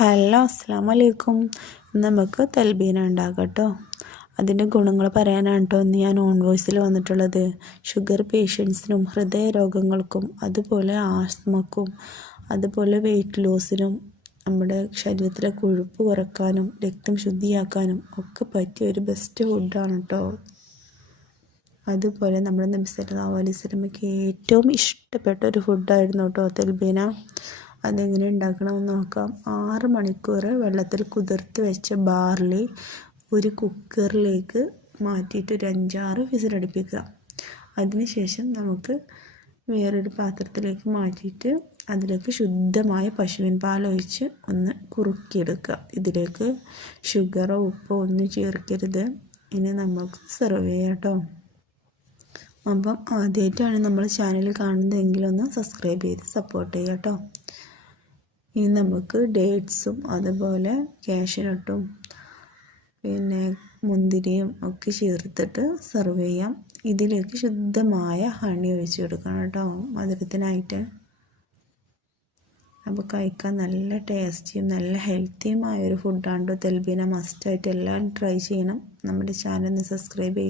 Hello അസ്സലാമു അലൈക്കും. നമുക്ക് തൽബീന ഉണ്ടാക്കാം കേട്ടോ. അതിൻ്റെ ഗുണങ്ങൾ പറയാനാണ് കേട്ടോ ഇന്ന് ഞാൻ ഓൺ വോയിസിൽ വന്നിട്ടുള്ളത്. ഷുഗർ പേഷ്യൻസിനും ഹൃദയ രോഗങ്ങൾക്കും അതുപോലെ ആസ്മക്കും അതുപോലെ വെയിറ്റ് ലോസിനും നമ്മുടെ ശരീരത്തിലെ കൊഴുപ്പ് കുറയ്ക്കാനും രക്തം ശുദ്ധിയാക്കാനും ഒക്കെ പറ്റിയ ഒരു ബെസ്റ്റ് ഫുഡാണ് കേട്ടോ. അതുപോലെ നമ്മുടെ നബി സല്ലല്ലാഹു അലൈഹി വസല്ലമയ്ക്ക് ഏറ്റവും ഇഷ്ടപ്പെട്ട ഒരു ഫുഡായിരുന്നു കേട്ടോ തൽബീന. അതെങ്ങനെ ഉണ്ടാക്കണമെന്ന് നോക്കാം. 6 മണിക്കൂർ വെള്ളത്തിൽ കുതിർത്ത് വെച്ച ബാർലി ഒരു കുക്കറിലേക്ക് മാറ്റിയിട്ട് ഒരു 5-6 വിസിലടുപ്പിക്കുക. അതിനുശേഷം നമുക്ക് വേറൊരു പാത്രത്തിലേക്ക് മാറ്റിയിട്ട് അതിലേക്ക് ശുദ്ധമായ പശുവിൻ പാലൊഴിച്ച് ഒന്ന് കുറുക്കിയെടുക്കുക. ഇതിലേക്ക് ഷുഗറോ ഉപ്പോ ഒന്നും ചേർക്കരുത്. ഇനി നമുക്ക് സെർവ് ചെയ്യാം കേട്ടോ. അപ്പം ആദ്യമായിട്ടാണ് നമ്മൾ ചാനൽ കാണുന്നതെങ്കിൽ ഒന്ന് സബ്സ്ക്രൈബ് ചെയ്ത് സപ്പോർട്ട് ചെയ്യുക കേട്ടോ. ഇനി നമുക്ക് ഡേറ്റ്സും അതുപോലെ കാഷ്യൂനട്ടും പിന്നെ മുന്തിരിയും ഒക്കെ ചേർത്തിട്ട് സെർവ് ചെയ്യാം. ഇതിലേക്ക് ശുദ്ധമായ ഹണി ഒഴിച്ച് കൊടുക്കണം കേട്ടോ മധുരത്തിനായിട്ട്. അപ്പോൾ കഴിക്കാൻ നല്ല ടേസ്റ്റിയും നല്ല ഹെൽത്തിയുമായൊരു ഫുഡാണ് കേട്ടോ തൽബീന. മസ്റ്റായിട്ട് എല്ലാവരും ട്രൈ ചെയ്യണം. നമ്മുടെ ചാനൽ ഒന്ന് സബ്സ്ക്രൈബ് ചെയ്യും.